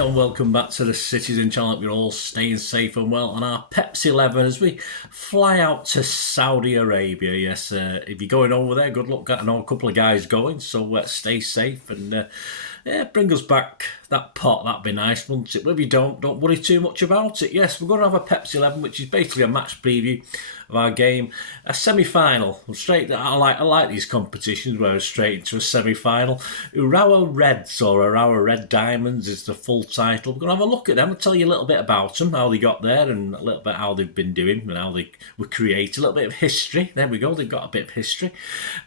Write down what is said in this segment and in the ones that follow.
and welcome back to the Citizen channel. Hope you're all staying safe and well on our Pepsi 11 as we fly out to Saudi Arabia. Yes, if you're going over there, good luck. I know a couple of guys going, so stay safe and bring us back that pot. That'd be nice, wouldn't it? But if you don't worry too much about it. Yes, we're going to have a Pepsi 11, which is basically a match preview of our game, a semi-final. Straight. I like these competitions where we're straight into a semi-final. Urawa Reds or Urawa Red Diamonds is the full title. We're going to have a look at them and tell you a little bit about them, how they got there, and a little bit how they've been doing and how they were created. A little bit of history. There we go. They've got a bit of history,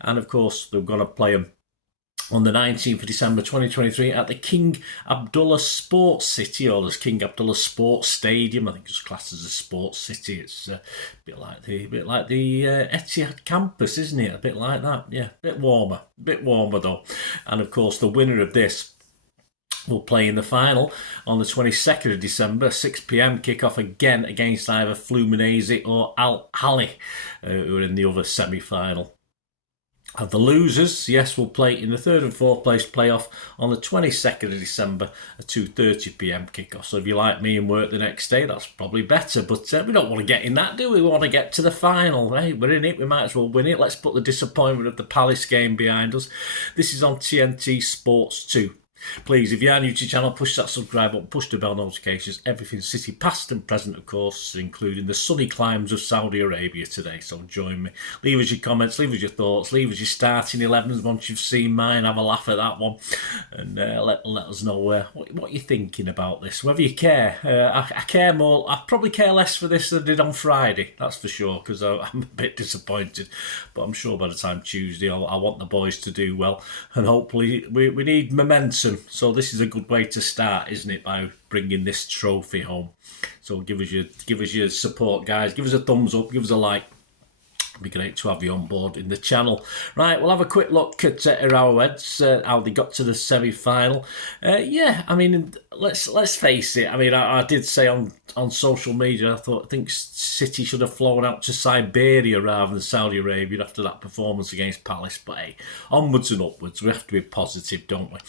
and of course they're going to play them on the 19th of December 2023 at the King Abdullah Sports City, or as King Abdullah Sports Stadium. I think it's classed as a sports city. It's a bit like the Etihad campus, isn't it? A bit like that, yeah. A bit warmer though. And of course, the winner of this will play in the final on the 22nd of December, 6 p.m. kick-off again against either Fluminense or Al Ahly, who are in the other semi-final. And the losers, yes, will play in the third and fourth place playoff on the 22nd of December at 2:30 p.m. kickoff. So if you like me and work the next day, that's probably better. But we don't want to get in that, do we? We want to get to the final. Hey, we're in it. We might as well win it. Let's put the disappointment of the Palace game behind us. This is on TNT Sports 2. Please, if you are new to the channel, push that subscribe button, push the bell notifications, everything City past and present, of course, including the sunny climes of Saudi Arabia today. So join me. Leave us your comments, leave us your thoughts, leave us your starting 11s once you've seen mine. Have a laugh at that one, and let us know what you're thinking about this. Whether you care, I care more. I probably care less for this than I did on Friday. That's for sure, because I'm a bit disappointed. But I'm sure by the time Tuesday, I want the boys to do well, and hopefully we need momentum. So this is a good way to start, isn't it, by bringing this trophy home. So give us your support, guys. Give us a thumbs up, give us a like. It'd be great to have you on board in the channel. Right, we'll have a quick look at Urawa Reds, how they got to the semi-final. Yeah, I mean, let's face it. I mean, I did say on social media, I think City should have flown out to Siberia rather than Saudi Arabia after that performance against Palace. But hey, onwards and upwards. We have to be positive, don't we?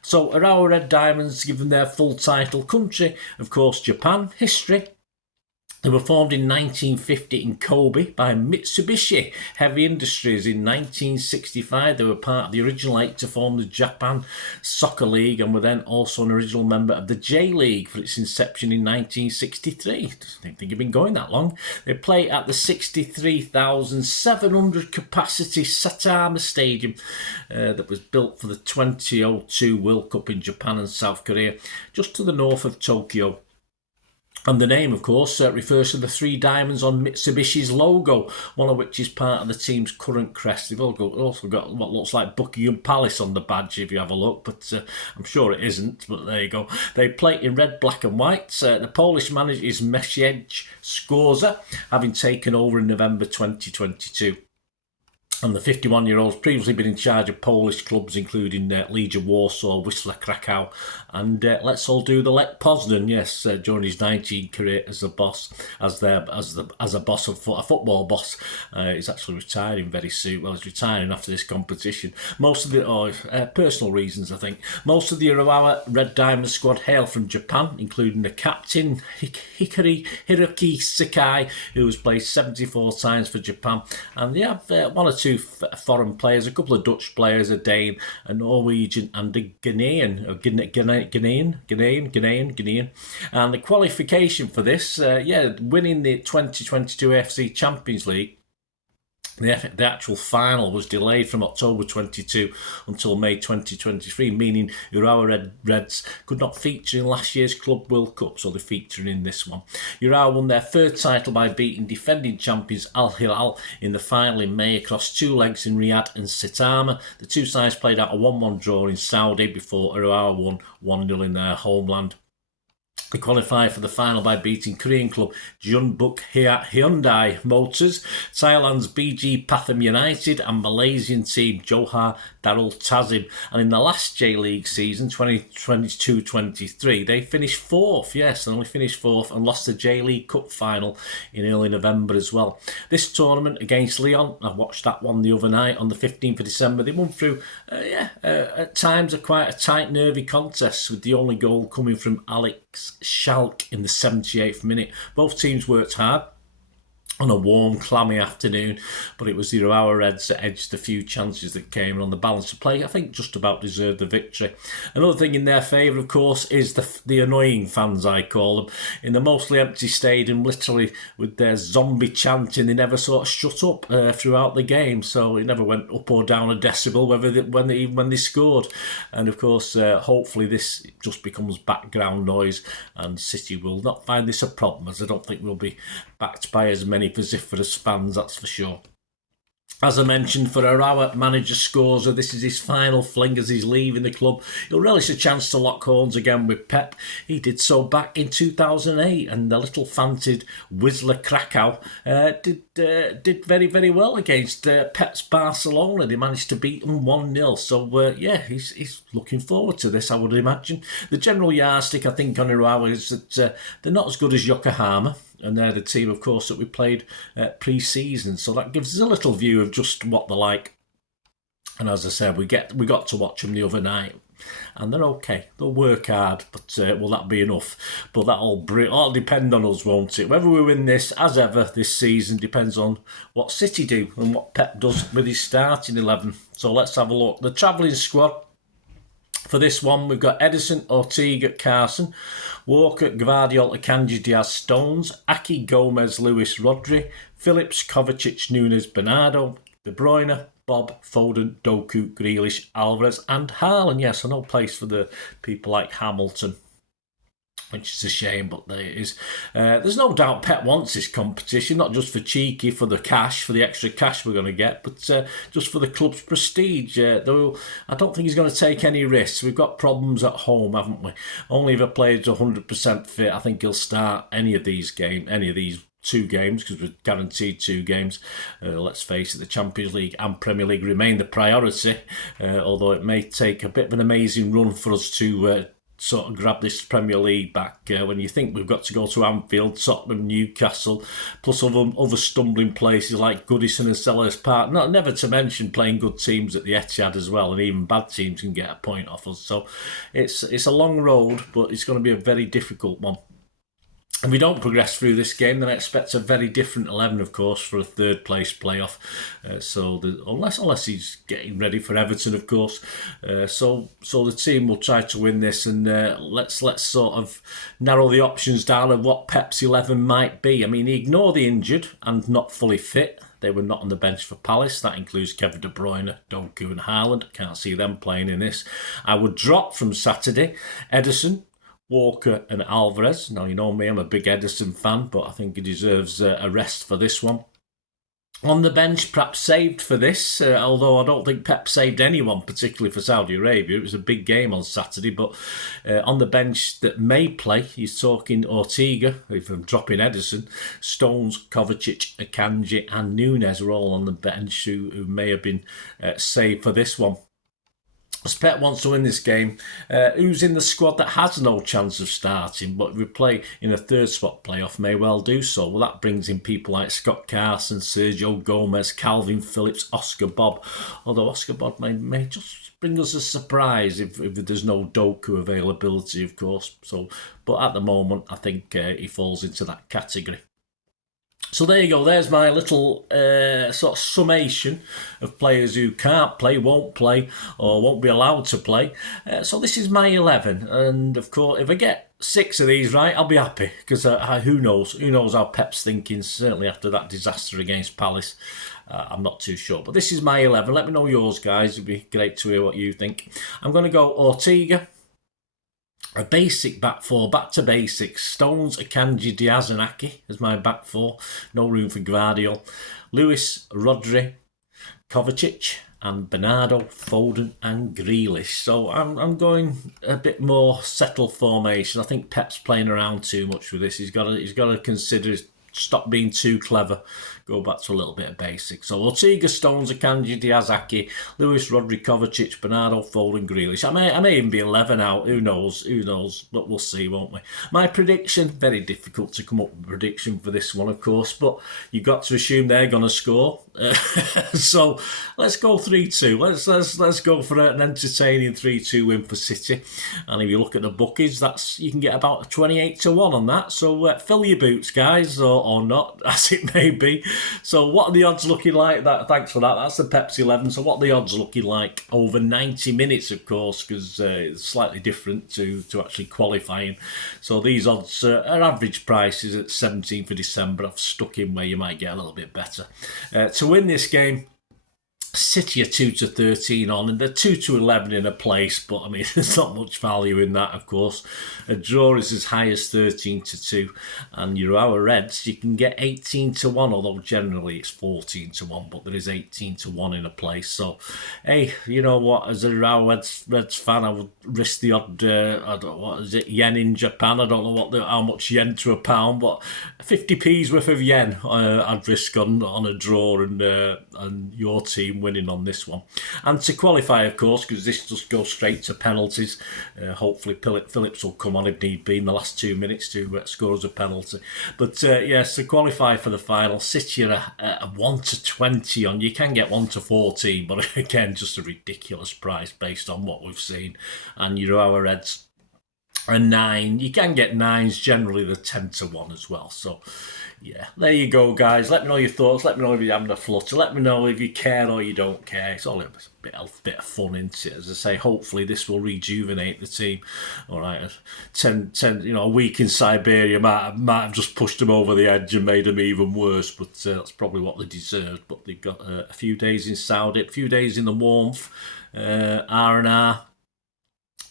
So Urawa Red Diamonds, given their full title. Country, of course, Japan. History. They were formed in 1950 in Kobe by Mitsubishi Heavy Industries. In 1965, they were part of the original 8 to form the Japan Soccer League, and were then also an original member of the J-League for its inception in 1963. I don't think they've been going that long. They play at the 63,700 capacity Saitama Stadium that was built for the 2002 World Cup in Japan and South Korea, just to the north of Tokyo. And the name, of course, refers to the 3 diamonds on Mitsubishi's logo, one of which is part of the team's current crest. They've also got what looks like Buckingham Palace on the badge, if you have a look, but I'm sure it isn't, but there you go. They play in red, black and white. The Polish manager is Maciej Skorza, having taken over in November 2022. And the 51-year-old's previously been in charge of Polish clubs, including Legia Warsaw, Wisła Krakow, and Let's All Do the Lech Poznan. Yes, during his 19 career as a boss, as a football boss. He's actually retiring very soon. Well, he's retiring after this competition. Most of the personal reasons, I think. Most of the Urawa Red Diamond squad hail from Japan, including the captain Hiroki Sakai, who has played 74 times for Japan, and they have one or two foreign players, a couple of Dutch players, a Dane, a Norwegian, and a Ghanaian. And the qualification for this, winning the 2022 AFC Champions League. The actual final was delayed from October 22 until May 2023, meaning Urawa Reds could not feature in last year's Club World Cup, so they're featuring in this one. Urawa won their third title by beating defending champions Al Hilal in the final in May across 2 legs in Riyadh and Saitama. The two sides played out a 1-1 draw in Saudi before Urawa won 1-0 in their homeland. We qualified for the final by beating Korean club Jeonbuk Hyundai Motors, Thailand's BG Pathum United and Malaysian team Johor Darul Tazim. And in the last J-League season, 2022-23, they finished fourth. Yes, they only finished fourth and lost the J-League Cup final in early November as well. This tournament against Lyon, I watched that one the other night on the 15th of December. They won through, at times, quite a tight, nervy contest with the only goal coming from Alex Schalk in the 78th minute. Both teams worked hard on a warm, clammy afternoon, but it was the Urawa Reds that edged the few chances that came on the balance of play. I think just about deserved the victory. Another thing in their favour, of course, is the annoying fans, I call them, in the mostly empty stadium, literally with their zombie chanting. They never sort of shut up throughout the game, so it never went up or down a decibel when they scored. And of course, hopefully this just becomes background noise, and City will not find this a problem, as I don't think we'll be backed by as many vociferous fans, that's for sure. As I mentioned, for Urawa manager Scorza, this is his final fling as he's leaving the club. He'll relish a chance to lock horns again with Pep. He did so back in 2008, and the little fancied Wisla Krakow did very, very well against Pep's Barcelona. They managed to beat them 1-0. So, he's looking forward to this, I would imagine. The general yardstick, I think, on Urawa is that they're not as good as Yokohama. And they're the team, of course, that we played pre-season. So that gives us a little view of just what they're like. And as I said, we got to watch them the other night. And they're okay. They'll work hard, but will that be enough? But that'll depend on us, won't it? Whether we win this, as ever, this season depends on what City do and what Pep does with his starting 11. So let's have a look. The travelling squad for this one, we've got Edison, Ortega, Carson, Walker, Gvardiol, Akanji, Diaz, Stones, Aki, Gomez, Lewis, Rodri, Phillips, Kovacic, Nunes, Bernardo, De Bruyne, Bob, Foden, Doku, Grealish, Alvarez and Haaland. Yes, no place for the people like Hamilton, which is a shame, but there it is. There's no doubt Pep wants this competition, not just for cheeky, for the cash, for the extra cash we're going to get, but just for the club's prestige. Though I don't think he's going to take any risks. We've got problems at home, haven't we? Only if a player's 100% fit, I think he'll start any of these 2 games, because we're guaranteed 2 games. Let's face it, the Champions League and Premier League remain the priority, although it may take a bit of an amazing run for us to sort of grab this Premier League back, when you think we've got to go to Anfield, Tottenham, Newcastle, plus other stumbling places like Goodison and Sellers Park, never to mention playing good teams at the Etihad as well, and even bad teams can get a point off us. So it's a long road, but it's going to be a very difficult one. If we don't progress through this game, then I expect a very different 11, of course, for a third place playoff. Unless he's getting ready for Everton, of course. So the team will try to win this, and let's sort of narrow the options down of what Pep's 11 might be. I mean, ignore the injured and not fully fit. They were not on the bench for Palace. That includes Kevin De Bruyne, Doku and Haaland. Can't see them playing in this. I would drop from Saturday Edison, Walker and Alvarez. Now, you know me, I'm a big Edison fan, but I think he deserves a rest for this one. On the bench, perhaps saved for this, although I don't think Pep saved anyone, particularly for Saudi Arabia. It was a big game on Saturday, but on the bench that may play, he's talking Ortega, if I'm dropping Edison, Stones, Kovacic, Akanji and Nunes are all on the bench who may have been saved for this one. As Pep wants to win this game, who's in the squad that has no chance of starting, but if we play in a third spot playoff, may well do so. Well, that brings in people like Scott Carson, Sergio Gomez, Calvin Phillips, Oscar Bob. Although Oscar Bob may just bring us a surprise if there's no Doku availability, of course. But at the moment, I think he falls into that category. So there you go, there's my little sort of summation of players who can't play, won't play, or won't be allowed to play. So this is my 11, and of course, if I get 6 of these right, I'll be happy, because who knows how Pep's thinking, certainly after that disaster against Palace. I'm not too sure, but this is my 11. Let me know yours, guys. It'd be great to hear what you think. I'm going to go Ortega. A basic back 4, back to basics. Stones, Akanji, Diaz and Aki as my back 4. No room for Gvardiol. Lewis, Rodri, Kovacic, and Bernardo, Foden and Grealish. So I'm going a bit more settled formation. I think Pep's playing around too much with this. He's got to consider, stop being too clever, go back to a little bit of basics. So Ortega, Stones, Akanji, Diaz, Aki, Lewis, Rodri, Kovacic, Bernardo, Foden, Grealish. I may even be 11 out. Who knows? But we'll see, won't we? My prediction, very difficult to come up with a prediction for this one, of course, but you've got to assume they're going to score. So let's go 3-2. Let's go for an entertaining 3-2 win for City. And if you look at the bookies, you can get about 28-1 on that. So fill your boots, guys, or not, as it may be. So what are the odds looking like? Thanks for that. That's the Pepsi 11. So what are the odds looking like over 90 minutes, of course, because it's slightly different to actually qualifying. So these odds are average prices at 17th of December. I've stuck in where you might get a little bit better. To win this game, City are 2-13 on, and they're 2-11 in a place, but I mean, there's not much value in that, of course. A draw is as high as 13-2, and Urawa Reds, you can get 18-1, although generally it's 14-1, but there is 18-1 in a place. So, hey, you know what? As a Urawa Reds fan, I would risk the odd, I don't know, what is it, yen in Japan? I don't know how much yen to a pound, but 50p's worth of yen I'd risk on a draw and your team winning on this one. And to qualify, of course, because this just goes straight to penalties. Hopefully Phillips will come on if need be in the last 2 minutes to score as a penalty. But yes, to qualify for the final, City are a 1-20 on. You can get 1-14, but again, just a ridiculous price based on what we've seen. And Urawa Reds a 9. You can get 9s, generally the 10-1 as well. So yeah, there you go, guys. Let me know your thoughts. Let me know if you're having a flutter. Let me know if you care or you don't care. It's all a bit of fun, isn't it? As I say, hopefully this will rejuvenate the team. All right, 10, a week in Siberia might have just pushed them over the edge and made them even worse. But that's probably what they deserved. But they've got a few days in Saudi, a few days in the warmth, R&R.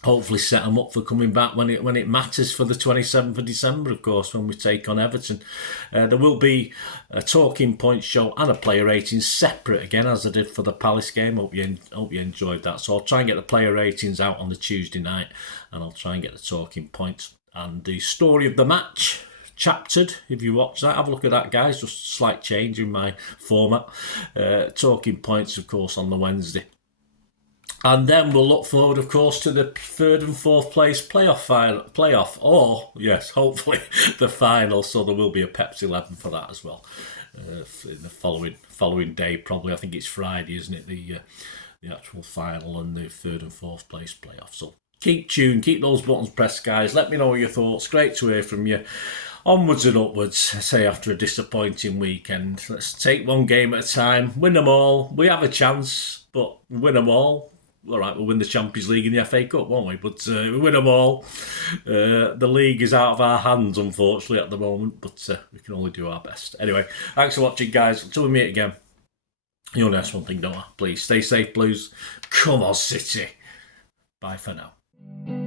Hopefully set them up for coming back when it matters for the 27th of December, of course, when we take on Everton. There will be a talking point show and a player rating separate again, as I did for the Palace game. Hope you enjoyed that. So I'll try and get the player ratings out on the Tuesday night, and I'll try and get the talking points and the story of the match chaptered. If you watch that, have a look at that, guys. Just a slight change in my format. Talking points, of course, on the Wednesday. And then we'll look forward, of course, to the 3rd and 4th place playoff, or, yes, hopefully, the final. So there will be a Pepsi 11 for that as well. In the following day, probably. I think it's Friday, isn't it? The actual final and the 3rd and 4th place playoff. So keep tuned, keep those buttons pressed, guys. Let me know your thoughts. Great to hear from you. Onwards and upwards, I say, after a disappointing weekend. Let's take one game at a time. Win them all. We have a chance, but win them all. All right, we'll win the Champions League and the FA Cup, won't we? But we win them all. The league is out of our hands, unfortunately, at the moment, but we can only do our best. Anyway, thanks for watching, guys. Until we meet again, you only ask one thing, don't I? Please stay safe, Blues. Come on, City. Bye for now.